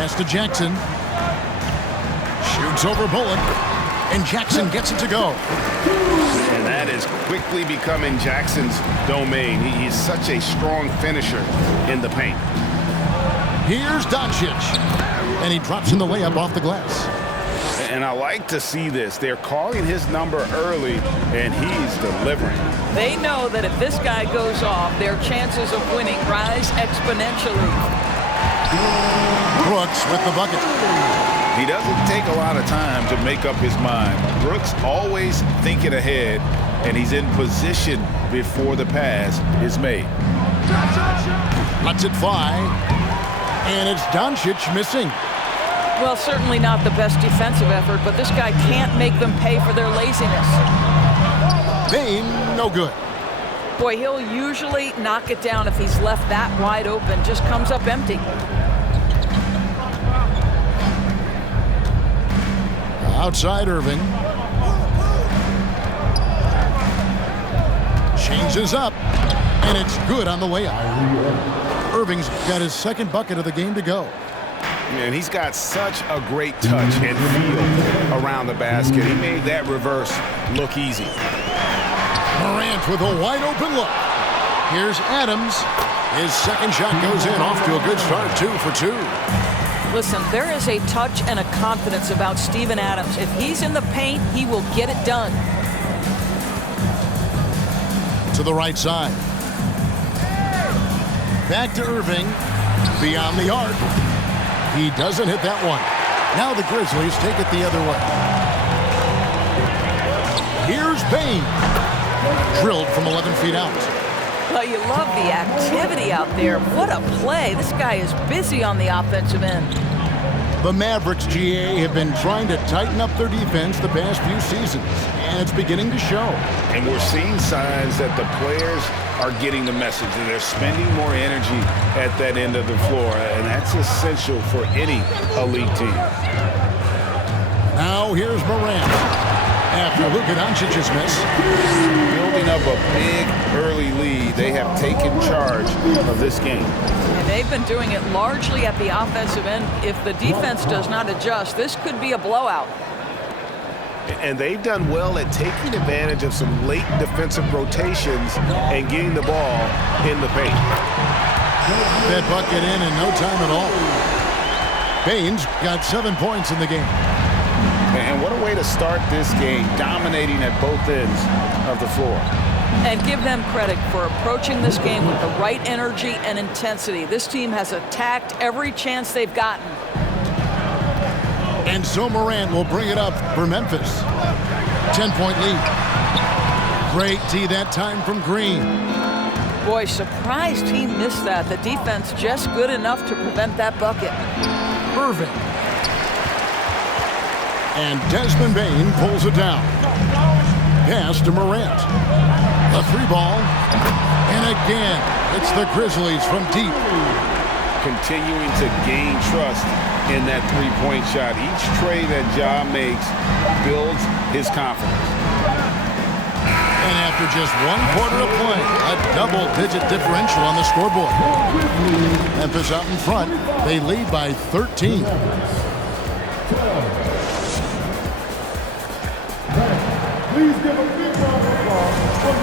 Pass to Jackson. Shoots over Bullock. And Jackson gets it to go. And that is quickly becoming Jackson's domain. He's such a strong finisher in the paint. Here's Doncic. And he drops in the layup off the glass. And I like to see this. They're calling his number early, and he's delivering. They know that if this guy goes off, their chances of winning rise exponentially. Brooks with the bucket. He doesn't take a lot of time to make up his mind. Brooks always thinking ahead, and he's in position before the pass is made. Lets it fly. And it's Doncic missing. Well, certainly not the best defensive effort, but this guy can't make them pay for their laziness. Bane, no good. Boy, he'll usually knock it down if he's left that wide open. Just comes up empty. Outside Irving. Changes up. And it's good on the way out. Irving's got his second bucket of the game to go. And he's got such a great touch and feel around the basket. He made that reverse look easy. Morant with a wide open look. Here's Adams. His second shot goes in, off to a good start, 2 for 2. Listen, there is a touch and a confidence about Steven Adams. If he's in the paint, he will get it done. To the right side. Back to Irving. Beyond the arc. He doesn't hit that one. Now the Grizzlies take it the other way. Here's Bane. Drilled from 11 feet out. Well, you love the activity out there. What a play. This guy is busy on the offensive end. The Mavericks, GA, have been trying to tighten up their defense the past few seasons, and it's beginning to show. And we're seeing signs that the players are getting the message, and they're spending more energy at that end of the floor, and that's essential for any elite team. Now here's Morant. After Luka Doncic's miss. Building up a big early lead, they have taken charge of this game. And they've been doing it largely at the offensive end. If the defense does not adjust, this could be a blowout. And they've done well at taking advantage of some late defensive rotations and getting the ball in the paint. That bucket in no time at all. Baines got 7 points in the game. And what a way to start this game, dominating at both ends of the floor. And give them credit for approaching this game with the right energy and intensity. This team has attacked every chance they've gotten. And so Morant will bring it up for Memphis. 10-point lead. Great D that time from Green. Boy, surprised he missed that. The defense just good enough to prevent that bucket. Irving. And Desmond Bane pulls it down. Pass to Morant. A 3-ball. And again, it's the Grizzlies from deep. Continuing to gain trust in that three-point shot. Each tray that Ja makes builds his confidence. And after just 1 quarter of play, a double-digit differential on the scoreboard. Memphis out in front. They lead by 13.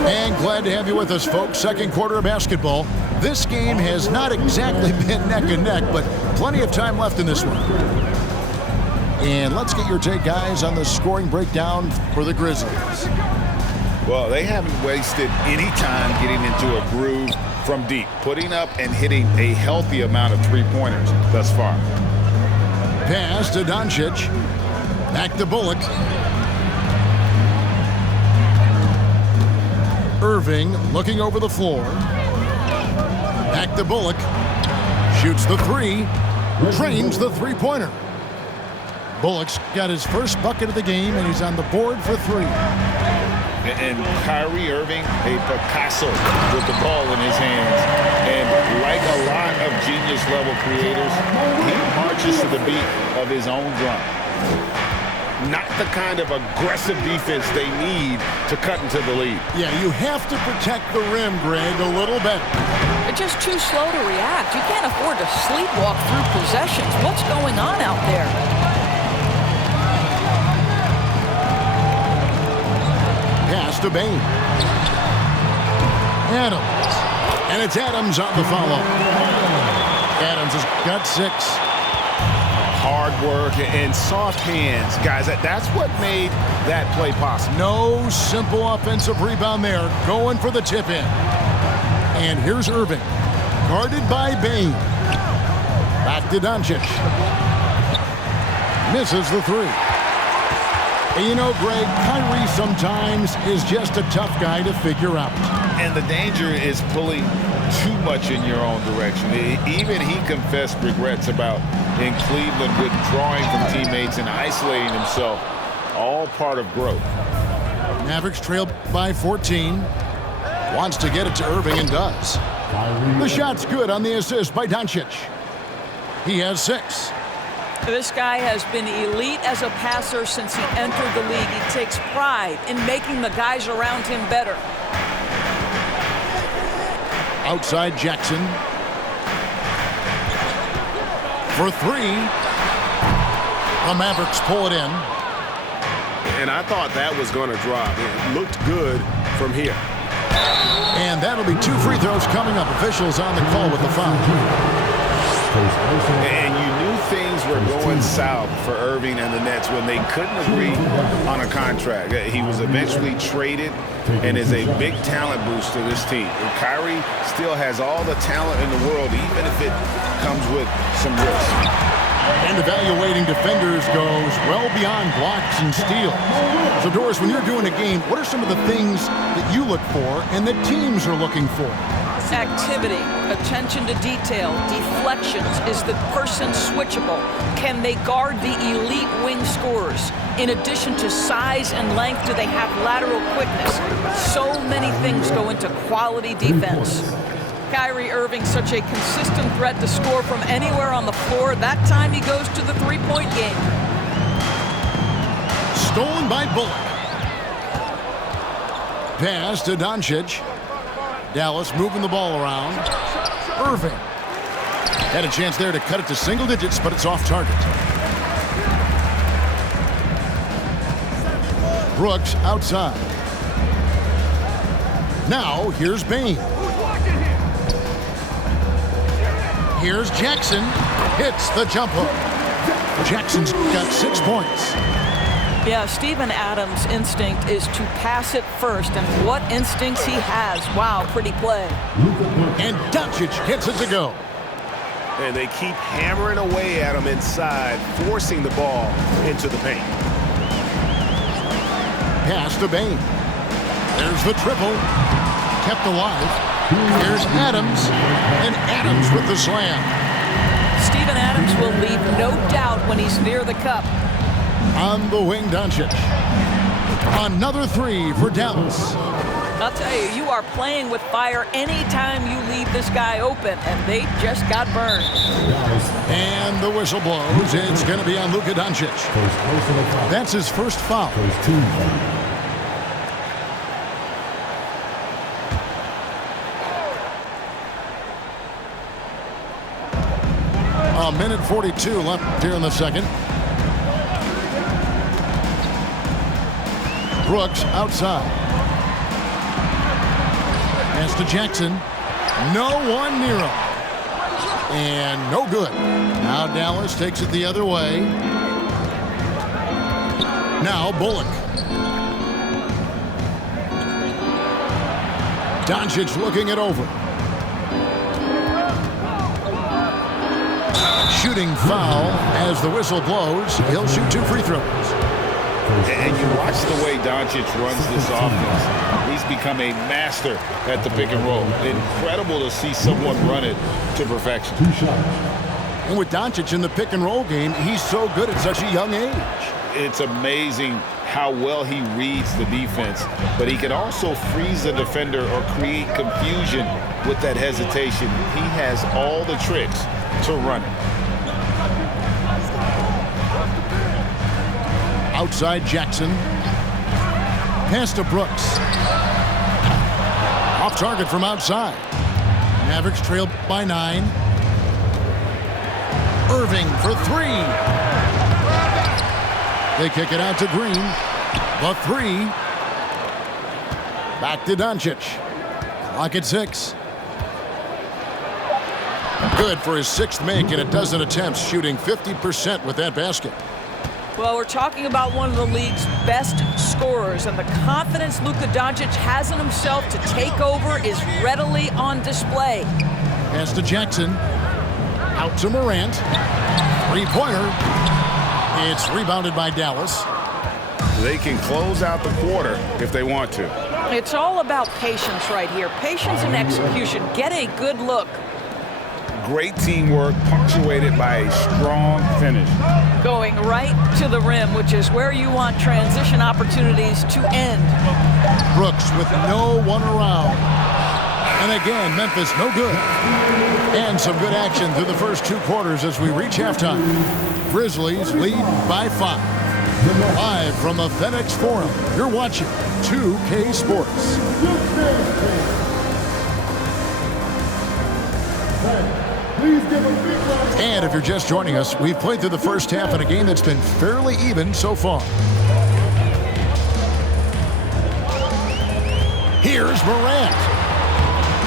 And glad to have you with us, folks. Second quarter of basketball. This game has not exactly been neck and neck, but plenty of time left in this one. And let's get your take, guys, on the scoring breakdown for the Grizzlies. Well, they haven't wasted any time getting into a groove from deep, putting up and hitting a healthy amount of three-pointers thus far. Pass to Doncic. Back to Bullock. Irving looking over the floor. Back to Bullock. Shoots the 3. Drains the three-pointer. Bullock's got his first bucket of the game, and he's on the board for 3. And Kyrie Irving, a Picasso with the ball in his hands. And like a lot of genius-level creators, he marches to the beat of his own drum. Not the kind of aggressive defense they need to cut into the lead. Yeah, you have to protect the rim, Greg, a little better. just too slow to react. You can't afford to sleepwalk through possessions. What's going on out there? Pass to Bain. Adams. And it's Adams on the follow. Adams has got 6. Hard work and soft hands. Guys, that's what made that play possible. No simple offensive rebound there. Going for the tip-in. And here's Irving. Guarded by Bain. Back to Doncic. Misses the 3. And you know, Greg, Kyrie sometimes is just a tough guy to figure out. And the danger is pulling too much in your own direction. Even he confessed regrets about in Cleveland withdrawing from teammates and isolating himself. All part of growth. Mavericks trail by 14. Wants to get it to Irving and does. The shot's good on the assist by Doncic. He has 6. This guy has been elite as a passer since he entered the league. He takes pride in making the guys around him better. Outside Jackson. For 3. The Mavericks pull it in. And I thought that was going to drop. It looked good from here. And that'll be 2 free throws coming up. Officials on the call with the foul. And you knew things were going south for Irving and the Nets when they couldn't agree on a contract. He was eventually traded and is a big talent boost to this team. And Kyrie still has all the talent in the world, even if it comes with some risk. And evaluating defenders goes well beyond blocks and steals. So, Doris, when you're doing a game, what are some of the things that you look for and that teams are looking for? Activity, attention to detail, deflections. Is the person switchable? Can they guard the elite wing scorers? In addition to size and length, do they have lateral quickness? So many things go into quality defense. Kyrie Irving, such a consistent threat to score from anywhere on the floor. That time he goes to the three-point game. Stolen by Bullock. Pass to Doncic. Dallas moving the ball around. Irving had a chance there to cut it to single digits, but it's off target. Brooks outside. Now here's Bain. Here's Jackson. Hits the jump hook. Jackson's got 6 points. Yeah, Steven Adams' instinct is to pass it first, and what instincts he has. Wow, pretty play. And Doncic hits it to go. And they keep hammering away at him inside, forcing the ball into the paint. Pass to Bain. There's the triple. Kept alive. Here's Adams. And Adams with the slam. Steven Adams will leave no doubt when he's near the cup. On the wing, Doncic. Another 3 for Dallas. I'll tell you, you are playing with fire anytime you leave this guy open, and they just got burned. And the whistle blows. It's going to be on Luka Doncic. That's his first foul. A minute 42 left here in the second. Brooks outside. Pass to Jackson. No one near him. And no good. Now Dallas takes it the other way. Now Bullock. Doncic looking it over. Shooting foul as the whistle blows. He'll shoot 2 free throws. And you watch the way Doncic runs this offense. He's become a master at the pick and roll. Incredible to see someone run it to perfection. And with Doncic in the pick and roll game, he's so good at such a young age. It's amazing how well he reads the defense, but he can also freeze a defender or create confusion with that hesitation. He has all the tricks to run it. Outside Jackson. Pass to Brooks. Off target from outside. Mavericks trail by 9. Irving for 3. They kick it out to Green. The 3. Back to Doncic. Clock at 6. Good for his 6th make in a dozen attempts, shooting 50% with that basket. Well, we're talking about one of the league's best scorers, and the confidence Luka Doncic has in himself to take over is readily on display. Pass to Jackson. Out to Morant. Three-pointer. It's rebounded by Dallas. They can close out the quarter if they want to. It's all about patience right here. Patience and execution. Get a good look. Great teamwork punctuated by a strong finish. Going right to the rim, which is where you want transition opportunities to end. Brooks with no one around. And again, Memphis no good. And some good action through the first 2 quarters as we reach halftime. Grizzlies lead by 5. Live from the FedEx Forum, you're watching 2K Sports. And if you're just joining us, we've played through the first half in a game that's been fairly even so far. Here's Morant.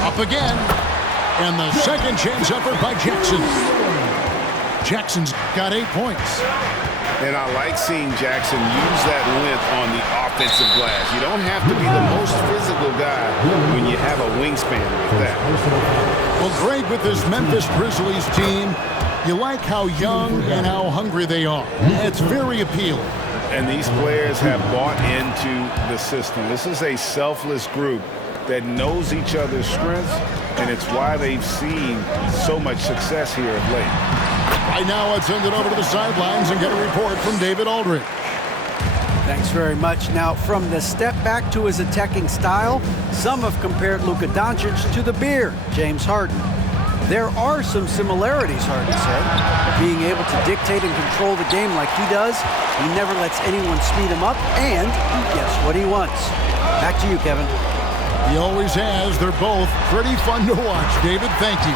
Up again. And the second chance effort by Jackson. Jackson's got 8 points. And I like seeing Jackson use that length on the offensive glass. You don't have to be the most physical guy when you have a wingspan like that. Well, great with this Memphis Grizzlies team. You like how young and how hungry they are. It's very appealing. And these players have bought into the system. This is a selfless group that knows each other's strengths, and it's why they've seen so much success here of late. Right now, let's send it over to the sidelines and get a report from David Aldridge. Thanks very much. Now, from the step back to his attacking style, some have compared Luka Doncic to the Bear, James Harden. There are some similarities, Harden said. Being able to dictate and control the game like he does, he never lets anyone speed him up, and he gets what he wants. Back to you, Kevin. He always has. They're both pretty fun to watch. David, thank you.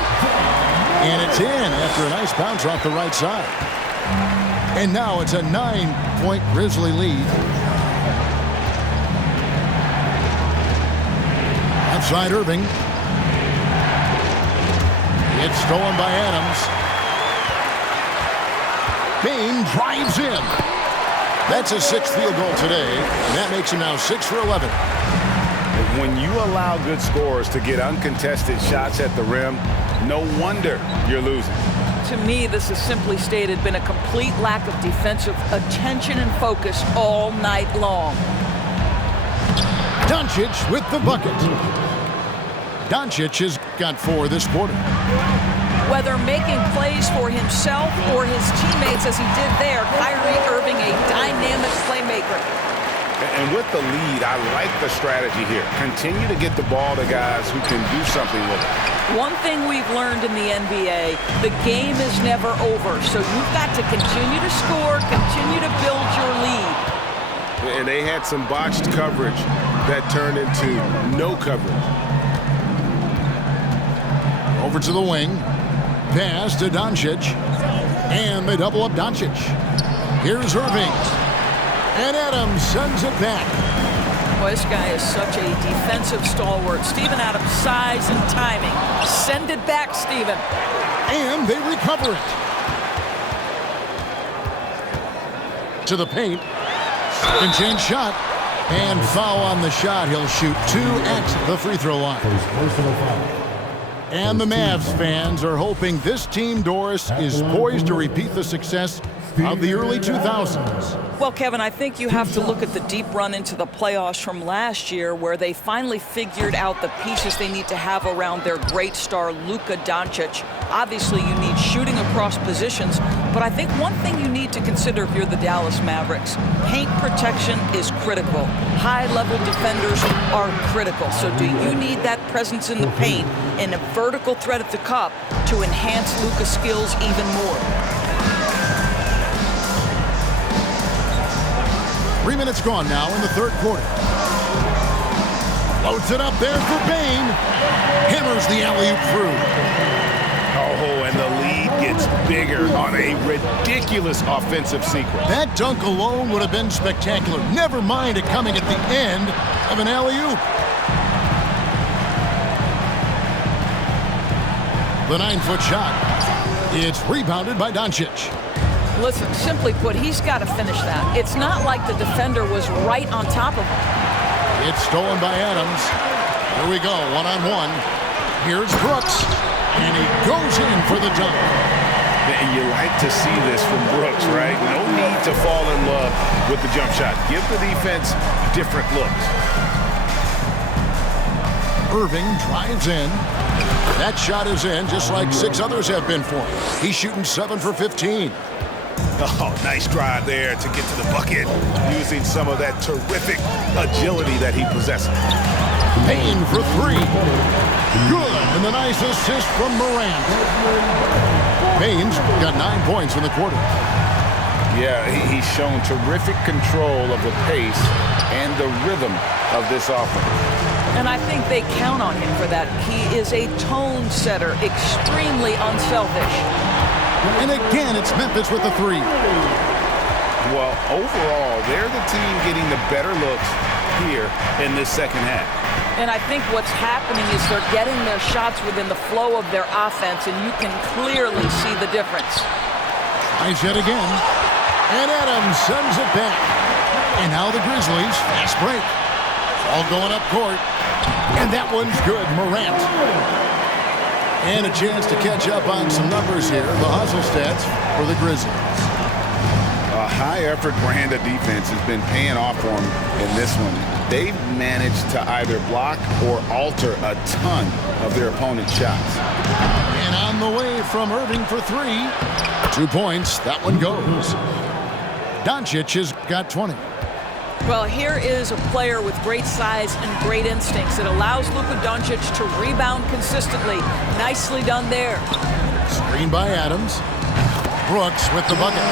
And it's in after a nice bounce off the right side. And now it's a 9-point Grizzly lead. Outside Irving. It's stolen by Adams. Bane drives in. That's his 6th field goal today, and that makes him now 6 for 11. When you allow good scorers to get uncontested shots at the rim, no wonder you're losing. To me, this has simply stated been a complete lack of defensive attention and focus all night long. Doncic with the bucket. Doncic has got 4 this quarter. Whether making plays for himself or his teammates as he did there, Kyrie Irving a dynamic playmaker. And with the lead, I like the strategy here. Continue to get the ball to guys who can do something with it. One thing we've learned in the NBA, the game is never over. So you've got to continue to score, continue to build your lead. And they had some botched coverage that turned into no coverage. Over to the wing. Pass to Doncic. And they double up Doncic. Here's Irving. And Adams sends it back. Boy, this guy is such a defensive stalwart. Steven Adams' size and timing. Send it back, Steven. And they recover it. To the paint. Second chance shot. And foul on the shot. He'll shoot 2 at the free throw line. And the Mavs fans are hoping this team, Doris, is poised to repeat the success of the early 2000s. Well, Kevin, I think you have to look at the deep run into the playoffs from last year where they finally figured out the pieces they need to have around their great star, Luka Doncic. Obviously, you need shooting across positions, but I think one thing you need to consider if you're the Dallas Mavericks, paint protection is critical. High-level defenders are critical. So do you need that presence in the paint and a vertical threat at the cup to enhance Luka's skills even more? 3 minutes gone now in the third quarter. Floats it up there for Bane. Hammers the alley-oop through. Oh, and the lead gets bigger on a ridiculous offensive sequence. That dunk alone would have been spectacular. Never mind it coming at the end of an alley-oop. The 9-foot shot. It's rebounded by Doncic. Listen, simply put, he's got to finish that. It's not like the defender was right on top of him. It's stolen by Adams. Here we go, one-on-one. Here's Brooks, and he goes in for the dunk. And you like to see this from Brooks, right? No need to fall in love with the jump shot. Give the defense different looks. Irving drives in. That shot is in, just like 6 others have been for him. He's shooting 7 for 15. Oh, nice drive there to get to the bucket, using some of that terrific agility that he possesses. Payne for 3. Good, and the nice assist from Morant. Payne's got 9 points in the quarter. Yeah, he's shown terrific control of the pace and the rhythm of this offense. And I think they count on him for that. He is a tone setter, extremely unselfish. And again, it's Memphis with the 3. Well, overall, they're the team getting the better looks here in this second half. And I think what's happening is they're getting their shots within the flow of their offense, and you can clearly see the difference. Tries yet again. And Adams sends it back. And now the Grizzlies, fast break. All going up court. And that one's good, Morant. And a chance to catch up on some numbers here. The hustle stats for the Grizzlies. A high-effort brand of defense has been paying off for them in this one. They've managed to either block or alter a ton of their opponent's shots. And on the way from Irving for 3. 2 points. That one goes. Doncic has got 20. Well, here is a player with great size and great instincts. It allows Luka Doncic to rebound consistently. Nicely done there. Screen by Adams. Brooks with the bucket.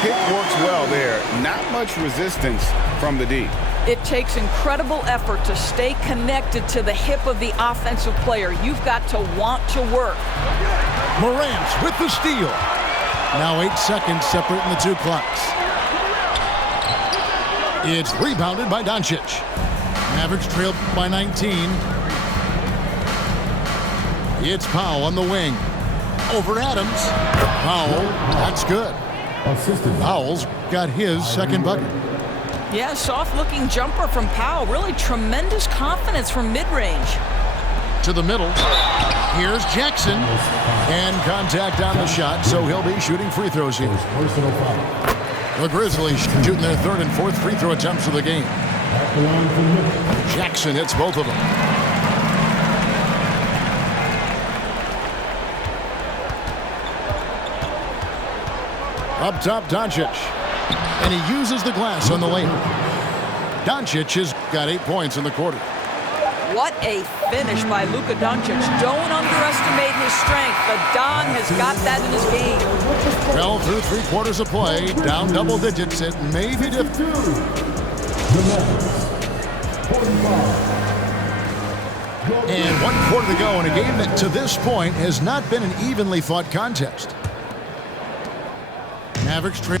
Pick works well there. Not much resistance from the D. It takes incredible effort to stay connected to the hip of the offensive player. You've got to want to work. Morant with the steal. Now 8 seconds separating the 2 clocks. It's rebounded by Doncic. Mavericks trailed by 19. It's Powell on the wing. Over Adams. Powell, that's good. Powell's got his second bucket. Yeah, soft-looking jumper from Powell. Really tremendous confidence from mid-range. To the middle. Here's Jackson. And contact on the shot, so he'll be shooting free throws here. The Grizzlies shooting their 3rd and 4th free throw attempts of the game. Jackson hits both of them. Up top, Doncic. And he uses the glass on the lane. Doncic has got 8 points in the quarter. What a finish by Luka Doncic. Don't underestimate his strength. The Don has got that in his game. Well, through 3 quarters of play, down double digits, it may be different. And 1 quarter to go in a game that to this point has not been an evenly fought contest. Mavericks trade.